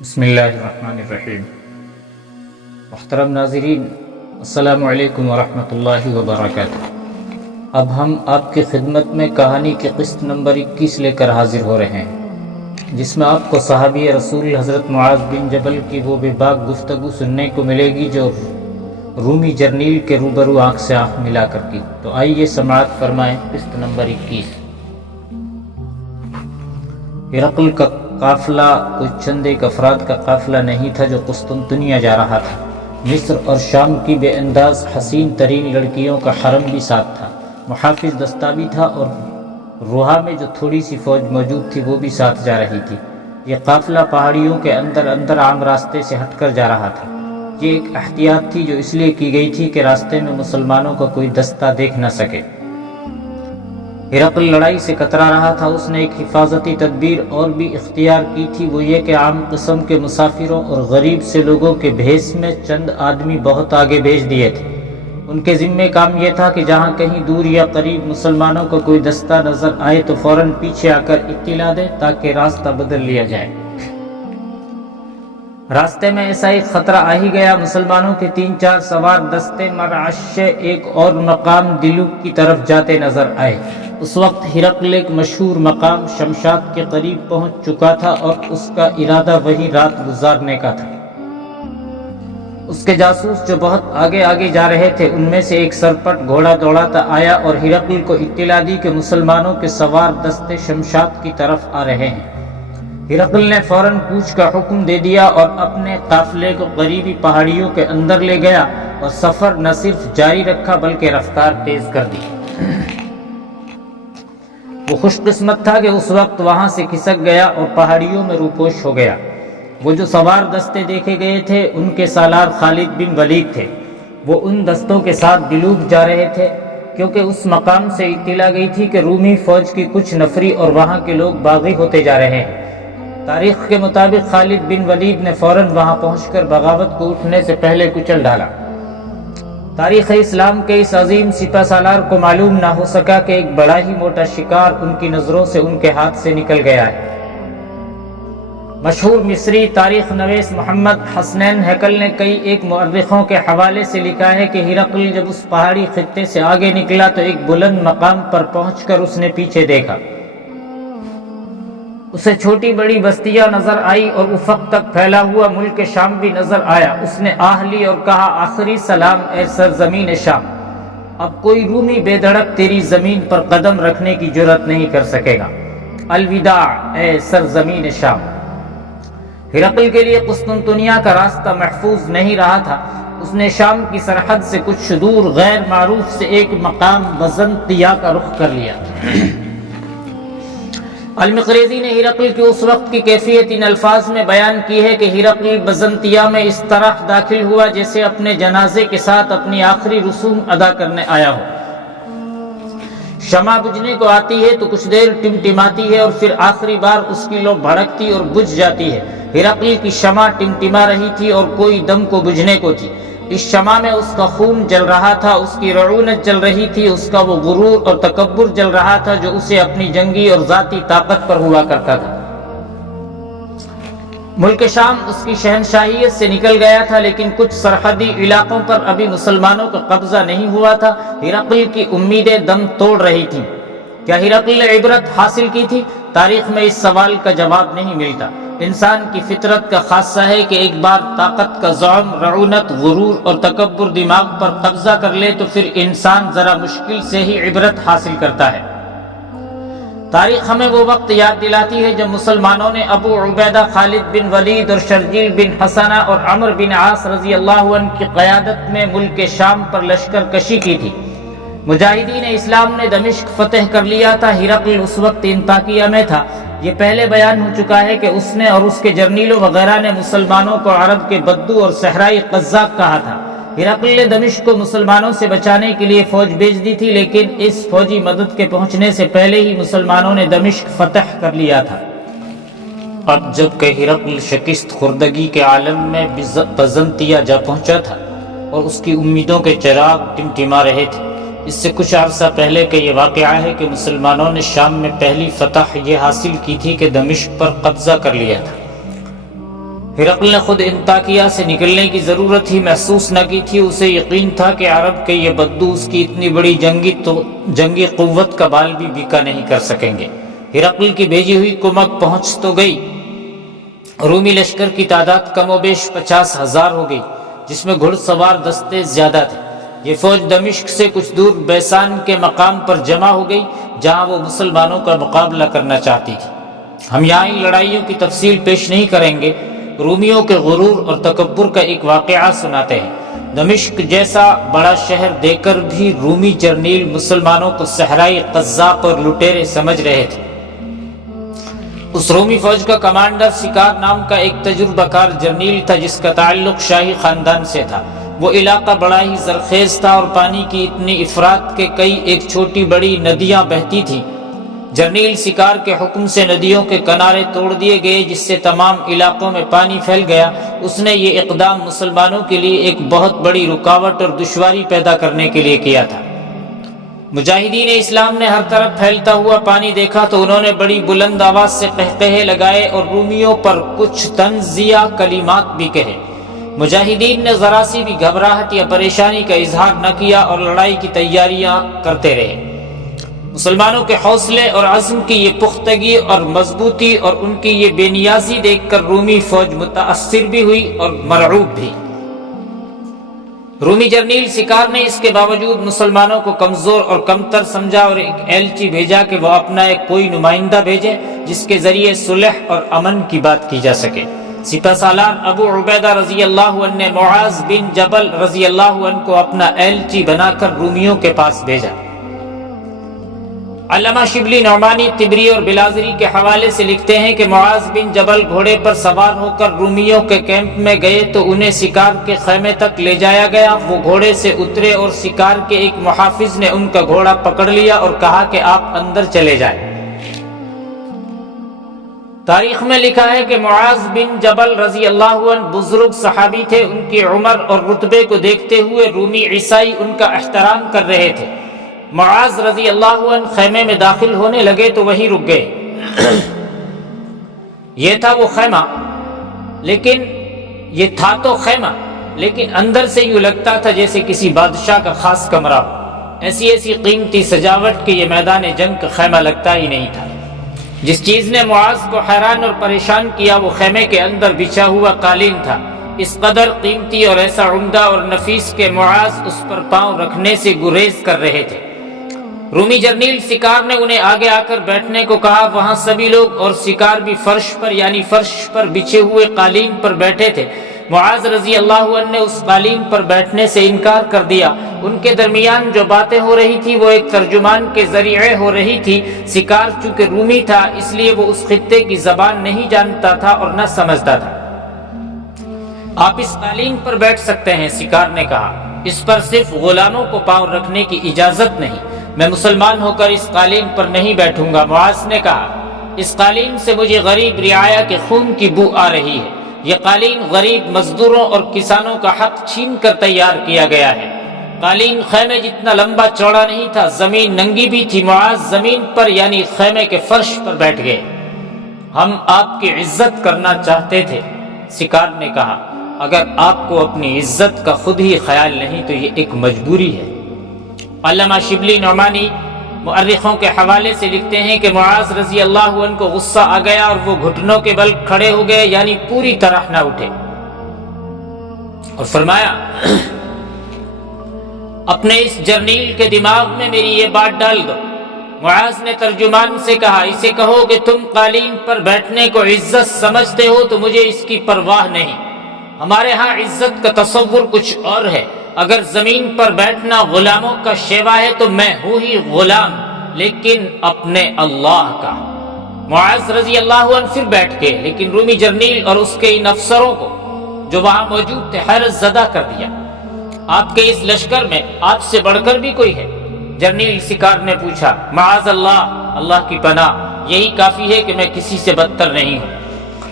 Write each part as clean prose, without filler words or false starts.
بسم اللہ الرحمن الرحیم۔ محترم ناظرین، السلام علیکم ورحمۃ اللہ وبرکاتہ۔ اب ہم آپ کی خدمت میں کہانی کی قسط نمبر 21 لے کر حاضر ہو رہے ہیں، جس میں آپ کو صحابی رسول حضرت معاذ بن جبل کی وہ بے باک گفتگو سننے کو ملے گی جو رومی جرنیل کے روبرو آنکھ سے آنکھ ملا کر کی۔ تو آئیے سماعت فرمائیں قسط نمبر 21۔ ہرقل کا قافلہ کوئی چند ایک افراد کا قافلہ نہیں تھا جو قسطنطنیہ جا رہا تھا۔ مصر اور شام کی بے انداز حسین ترین لڑکیوں کا حرم بھی ساتھ تھا، محافظ دستہ بھی تھا، اور روحا میں جو تھوڑی سی فوج موجود تھی وہ بھی ساتھ جا رہی تھی۔ یہ قافلہ پہاڑیوں کے اندر عام راستے سے ہٹ کر جا رہا تھا۔ یہ ایک احتیاط تھی جو اس لیے کی گئی تھی کہ راستے میں مسلمانوں کا کوئی دستہ دیکھ نہ سکے۔ ہرقل لڑائی سے کترا رہا تھا۔ اس نے ایک حفاظتی تدبیر اور بھی اختیار کی تھی، وہ یہ کہ عام قسم کے مسافروں اور غریب سے لوگوں کے بھیس میں چند آدمی بہت آگے بھیج دیے تھے۔ ان کے ذمہ کام یہ تھا کہ جہاں کہیں دور یا قریب مسلمانوں کا کوئی دستہ نظر آئے تو فوراً پیچھے آ کر اطلاع دے تاکہ راستہ بدل لیا جائے۔ راستے میں ایسا ایک خطرہ آ ہی گیا۔ مسلمانوں کے 3-4 سوار دستے مرعشے ایک اور مقام دلوک کی طرف جاتے نظر آئے۔ اس وقت ہرقل ایک مشہور مقام شمشاد کے قریب پہنچ چکا تھا اور اس کا ارادہ وہیں رات گزارنے کا تھا۔ اس کے جاسوس جو بہت آگے جا رہے تھے، ان میں سے ایک سرپٹ گھوڑا دوڑاتا آیا اور ہرقل کو اطلاع دی کہ مسلمانوں کے سوار دستے شمشاد کی طرف آ رہے ہیں۔ ہرقل نے فوراً کوچ کا حکم دے دیا اور اپنے قافلے کو قریبی پہاڑیوں کے اندر لے گیا اور سفر نہ صرف جاری رکھا بلکہ رفتار تیز کر دی۔ وہ خوش قسمت تھا کہ اس وقت وہاں سے کھسک گیا اور پہاڑیوں میں روپوش ہو گیا۔ وہ جو سوار دستے دیکھے گئے تھے ان کے سالار خالد بن ولید تھے۔ وہ ان دستوں کے ساتھ دلوک جا رہے تھے کیونکہ اس مقام سے اطلاع گئی تھی کہ رومی فوج کی کچھ نفری اور وہاں کے لوگ باغی ہوتے جا رہے ہیں۔ تاریخ کے مطابق خالد بن ولید نے فوراً وہاں پہنچ کر بغاوت کو اٹھنے سے پہلے کچل ڈالا۔ تاریخ اسلام کے اس عظیم سپہ سالار کو معلوم نہ ہو سکا کہ ایک بڑا ہی موٹا شکار ان کی نظروں سے ان کے ہاتھ سے نکل گیا ہے۔ مشہور مصری تاریخ نویس محمد حسنین ہیکل نے کئی ایک مورخوں کے حوالے سے لکھا ہے کہ ہرقل جب اس پہاڑی خطے سے آگے نکلا تو ایک بلند مقام پر پہنچ کر اس نے پیچھے دیکھا۔ اسے چھوٹی بڑی بستیاں نظر آئی اور افق تک پھیلا ہوا ملک شام بھی نظر آیا۔ اس نے آہ لی اور کہا، آخری سلام اے سرزمین شام، اب کوئی رومی بے دھڑک تیری زمین پر قدم رکھنے کی جرأت نہیں کر سکے گا۔ الوداع اے سرزمین شام۔ ہرقل کے لیے قسطنطنیہ کا راستہ محفوظ نہیں رہا تھا۔ اس نے شام کی سرحد سے کچھ دور غیر معروف سے ایک مقام بزنطیہ کا رخ کر لیا۔ المقریزی نے ہرقل کی اس وقت کی کیفیت ان الفاظ میں بیان کی ہے کہ ہرقل بزنطیہ میں اس طرح داخل ہوا جیسے اپنے جنازے کے ساتھ اپنی آخری رسوم ادا کرنے آیا ہو۔ شمع بجھنے کو آتی ہے تو کچھ دیر ٹمٹماتی ہے اور پھر آخری بار اس کی لو بھڑکتی اور بجھ جاتی ہے۔ ہرقل کی شمع ٹمٹما رہی تھی اور کوئی دم کو بجھنے کو تھی۔ اس شمع میں اس کا خون جل رہا تھا، اس کی رعونت جل رہی تھی، اس کا وہ غرور اور تکبر جل رہا تھا جو اسے اپنی جنگی اور ذاتی طاقت پر ہوا کرتا تھا۔ ملک شام اس کی شہنشاہیت سے نکل گیا تھا، لیکن کچھ سرحدی علاقوں پر ابھی مسلمانوں کا قبضہ نہیں ہوا تھا۔ ہرقل کی امیدیں دم توڑ رہی تھیں۔ کیا ہرقل نے عبرت حاصل کی تھی؟ تاریخ میں اس سوال کا جواب نہیں ملتا۔ انسان کی فطرت کا خاصہ ہے کہ ایک بار طاقت کا زعم، رعونت، غرور اور تکبر دماغ پر قبضہ کر لے تو پھر انسان ذرا مشکل سے ہی عبرت حاصل کرتا ہے۔ تاریخ ہمیں وہ وقت یاد دلاتی ہے جب مسلمانوں نے ابو عبیدہ خالد بن ولید اور شرجیل بن حسنہ اور عمرو بن عاص رضی اللہ عنہ کی قیادت میں ملک شام پر لشکر کشی کی تھی۔ مجاہدین اسلام نے دمشق فتح کر لیا تھا۔ ہرقل اس وقت انطاکیہ میں تھا۔ یہ پہلے بیان ہو چکا ہے کہ اس نے اور اس کے جرنیلوں وغیرہ نے مسلمانوں کو عرب کے بدو اور صحرائی قزاق کہا تھا۔ ہرقل نے دمشق کو مسلمانوں سے بچانے کے لیے فوج بھیج دی تھی، لیکن اس فوجی مدد کے پہنچنے سے پہلے ہی مسلمانوں نے دمشق فتح کر لیا تھا۔ اب جب کہ ہرقل شکست خوردگی کے عالم میں بزنطیہ جا پہنچا تھا اور اس کی امیدوں کے چراغ ٹمٹما رہے تھے، اس سے کچھ عرصہ پہلے کا یہ واقعہ ہے کہ مسلمانوں نے شام میں پہلی فتح یہ حاصل کی تھی کہ دمشق پر قبضہ کر لیا تھا۔ ہرقل نے خود انطاکیہ سے نکلنے کی ضرورت ہی محسوس نہ کی تھی، اسے یقین تھا کہ عرب کے یہ بدو اس کی اتنی بڑی جنگی قوت کا بال بھی بیکا نہیں کر سکیں گے۔ ہرقل کی بھیجی ہوئی کمک پہنچ تو گئی، رومی لشکر کی تعداد کم و بیش 50,000 ہو گئی، جس میں گھڑ سوار دستے زیادہ تھے۔ یہ فوج دمشق سے کچھ دور بیسان کے مقام پر جمع ہو گئی، جہاں وہ مسلمانوں کا مقابلہ کرنا چاہتی تھی۔ ہم یہاں ان لڑائیوں کی تفصیل پیش نہیں کریں گے، رومیوں کے غرور اور تکبر کا ایک واقعہ سناتے ہیں۔ دمشق جیسا بڑا شہر دیکھ کر بھی رومی جرنیل مسلمانوں کو صحرائی قذاق اور لٹیرے سمجھ رہے تھے۔ اس رومی فوج کا کمانڈر سکار نام کا ایک تجربہ کار جرنیل تھا، جس کا تعلق شاہی خاندان سے تھا۔ وہ علاقہ بڑا ہی زرخیز تھا اور پانی کی اتنی افراط کے کئی ایک چھوٹی بڑی ندیاں بہتی تھیں۔ جرنیل سکار کے حکم سے ندیوں کے کنارے توڑ دیے گئے، جس سے تمام علاقوں میں پانی پھیل گیا۔ اس نے یہ اقدام مسلمانوں کے لیے ایک بہت بڑی رکاوٹ اور دشواری پیدا کرنے کے لیے کیا تھا۔ مجاہدین اسلام نے ہر طرف پھیلتا ہوا پانی دیکھا تو انہوں نے بڑی بلند آواز سے قہقہے لگائے اور رومیوں پر کچھ طنزیہ کلمات بھی کہے۔ مجاہدین نے ذرا سی بھی گھبراہٹ یا پریشانی کا اظہار نہ کیا اور لڑائی کی تیاریاں کرتے رہے۔ مسلمانوں کے حوصلے اور عزم کی یہ پختگی اور مضبوطی اور ان کی یہ بے نیازی دیکھ کر رومی فوج متاثر بھی ہوئی اور مرعوب بھی۔ رومی جرنیل سکار نے اس کے باوجود مسلمانوں کو کمزور اور کمتر سمجھا اور ایک ایلچی بھیجا کہ وہ اپنا ایک کوئی نمائندہ بھیجے جس کے ذریعے صلح اور امن کی بات کی جا سکے۔ سپہ سالار ابو عبیدہ رضی اللہ عنہ نے معاذ بن جبل رضی اللہ عنہ کو اپنا ایلچی بنا کر رومیوں کے پاس بھیجا۔ علامہ شبلی نعمانی طبری اور بلازری کے حوالے سے لکھتے ہیں کہ معاذ بن جبل گھوڑے پر سوار ہو کر رومیوں کے کیمپ میں گئے تو انہیں سکار کے خیمے تک لے جایا گیا۔ وہ گھوڑے سے اترے اور سکار کے ایک محافظ نے ان کا گھوڑا پکڑ لیا اور کہا کہ آپ اندر چلے جائیں۔ تاریخ میں لکھا ہے کہ معاذ بن جبل رضی اللہ عنہ بزرگ صحابی تھے، ان کی عمر اور رتبے کو دیکھتے ہوئے رومی عیسائی ان کا احترام کر رہے تھے۔ معاذ رضی اللہ عنہ خیمے میں داخل ہونے لگے تو وہیں رک گئے۔ یہ تھا وہ خیمہ، لیکن یہ تھا تو خیمہ لیکن اندر سے یوں لگتا تھا جیسے کسی بادشاہ کا خاص کمرہ ہو۔ ایسی قیمتی سجاوٹ کہ یہ میدان جنگ کا خیمہ لگتا ہی نہیں تھا۔ جس چیز نے معاذ کو حیران اور پریشان کیا وہ خیمے کے اندر بچھا ہوا قالین تھا، اس قدر قیمتی اور ایسا عمدہ اور نفیس کہ معاذ اس پر پاؤں رکھنے سے گریز کر رہے تھے۔ رومی جرنیل سکار نے انہیں آگے آ کر بیٹھنے کو کہا۔ وہاں سبھی لوگ اور سکار بھی فرش پر بچھے ہوئے قالین پر بیٹھے تھے۔ معاذ رضی اللہ عنہ نے اس قالین پر بیٹھنے سے انکار کر دیا۔ ان کے درمیان جو باتیں ہو رہی تھی وہ ایک ترجمان کے ذریعے ہو رہی تھی۔ سکار چونکہ رومی تھا اس لیے وہ اس خطے کی زبان نہیں جانتا تھا اور نہ سمجھتا تھا۔ آپ اس قالین پر بیٹھ سکتے ہیں، سکار نے کہا، اس پر صرف غلاموں کو پاؤں رکھنے کی اجازت نہیں۔ میں مسلمان ہو کر اس قالین پر نہیں بیٹھوں گا۔ معاذ نے کہا، اس قالین سے مجھے غریب رعایا کے خون کی بو آ رہی ہے۔ یہ قالین غریب مزدوروں اور کسانوں کا حق چھین کر تیار کیا گیا ہے۔ قالین خیمے جتنا لمبا چوڑا نہیں تھا، زمین ننگی بھی تھی۔ معاذ زمین پر یعنی خیمے کے فرش پر بیٹھ گئے۔ ہم آپ کی عزت کرنا چاہتے تھے، سکار نے کہا۔ اگر آپ کو اپنی عزت کا خود ہی خیال نہیں تو یہ ایک مجبوری ہے۔ علامہ شبلی نعمانی مؤرخوں کے حوالے سے لکھتے ہیں کہ معاذ رضی اللہ عنہ کو غصہ آ گیا اور وہ گھٹنوں کے بل کھڑے ہو گئے، یعنی پوری طرح نہ اٹھے، اور فرمایا، اپنے اس جرنیل کے دماغ میں میری یہ بات ڈال دو۔ معاذ نے ترجمان سے کہا، اسے کہو کہ تم قالین پر بیٹھنے کو عزت سمجھتے ہو تو مجھے اس کی پرواہ نہیں۔ ہمارے ہاں عزت کا تصور کچھ اور ہے۔ اگر زمین پر بیٹھنا غلاموں کا شیوا ہے تو میں ہوں ہی غلام، لیکن اپنے اللہ کا۔ معاذ رضی اللہ عنہ پھر بیٹھ گئے، لیکن رومی جرنیل اور اس کے ان افسروں کو جو وہاں موجود تھے حیرت زدہ کر دیا۔ آپ کے اس لشکر میں آپ سے بڑھ کر بھی کوئی ہے؟ جرنیل سکار نے پوچھا۔ معاذ اللہ کی پناہ، یہی کافی ہے کہ میں کسی سے بدتر نہیں ہوں۔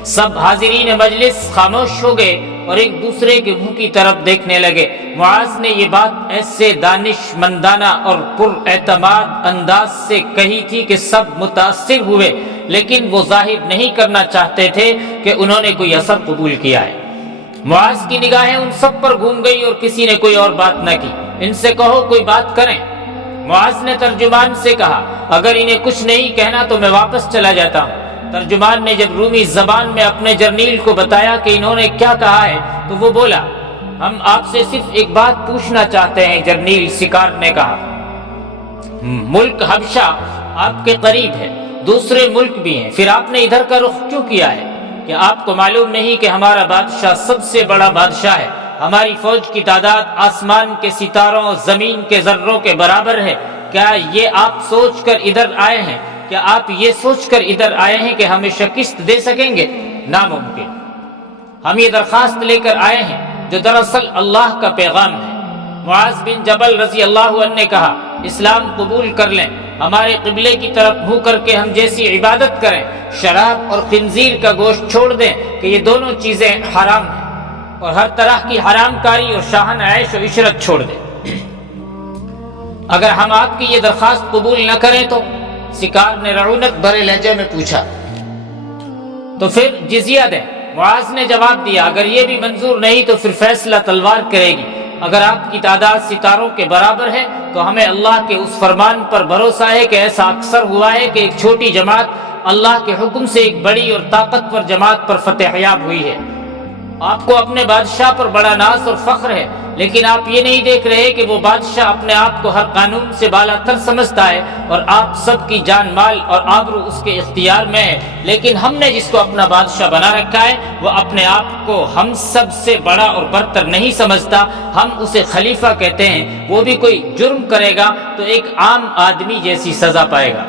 سب حاضرین مجلس خاموش ہو گئے اور ایک دوسرے کے منہ کی طرف دیکھنے لگے۔ معاذ نے یہ بات ایسے دانش مندانہ اور پر اعتماد انداز سے کہی تھی کہ سب متاثر ہوئے۔ لیکن وہ ظاہر نہیں کرنا چاہتے تھے کہ انہوں نے کوئی اثر قبول کیا ہے۔ معاذ کی نگاہیں ان سب پر گھوم گئی اور کسی نے کوئی اور بات نہ کی۔ ان سے کہو کوئی بات کریں۔ معاذ نے ترجمان سے کہا اگر انہیں کچھ نہیں کہنا تو میں واپس چلا جاتا ہوں۔ ترجمان نے جب رومی زبان میں اپنے جرنیل کو بتایا کہ انہوں نے کیا کہا ہے تو وہ بولا ہم آپ سے صرف ایک بات پوچھنا چاہتے ہیں۔ جرنیل سکار نے کہا ملک حبشہ آپ کے قریب ہے، دوسرے ملک بھی ہیں، پھر آپ نے ادھر کا رخ کیوں کیا ہے؟ کیا آپ کو معلوم نہیں کہ ہمارا بادشاہ سب سے بڑا بادشاہ ہے؟ ہماری فوج کی تعداد آسمان کے ستاروں اور زمین کے ذروں کے برابر ہے۔ کیا یہ آپ سوچ کر ادھر آئے ہیں؟ کیا آپ یہ سوچ کر ادھر آئے ہیں کہ ہمیں شکست دے سکیں گے؟ ناممکن۔ ہم یہ درخواست لے کر آئے ہیں جو دراصل اللہ کا پیغام ہے۔ معاذ بن جبل رضی اللہ عنہ نے کہا اسلام قبول کر لیں، ہمارے قبلے کی طرف منہ کر کے ہم جیسی عبادت کریں، شراب اور خنزیر کا گوشت چھوڑ دیں کہ یہ دونوں چیزیں حرام ہیں، اور ہر طرح کی حرام کاری اور شاہانہ عیش و عشرت چھوڑ دیں۔ اگر ہم آپ کی یہ درخواست قبول نہ کریں تو سکار نے رعونت بھرے لہجے میں پوچھا تو پھر جزیہ دیں۔ معاذ نے جواب دیا اگر یہ بھی منظور نہیں تو پھر فیصلہ تلوار کرے گی۔ اگر آپ کی تعداد ستاروں کے برابر ہے تو ہمیں اللہ کے اس فرمان پر بھروسہ ہے کہ ایسا اکثر ہوا ہے کہ ایک چھوٹی جماعت اللہ کے حکم سے ایک بڑی اور طاقتور جماعت پر فتح یاب ہوئی ہے۔ آپ کو اپنے بادشاہ پر بڑا ناز اور فخر ہے، لیکن آپ یہ نہیں دیکھ رہے کہ وہ بادشاہ اپنے آپ کو ہر قانون سے بالا تر سمجھتا ہے اور آپ سب کی جان مال اور آبرو اس کے اختیار میں ہے، لیکن ہم نے جس کو اپنا بادشاہ بنا رکھا ہے وہ اپنے آپ کو ہم سب سے بڑا اور برتر نہیں سمجھتا، ہم اسے خلیفہ کہتے ہیں۔ وہ بھی کوئی جرم کرے گا تو ایک عام آدمی جیسی سزا پائے گا۔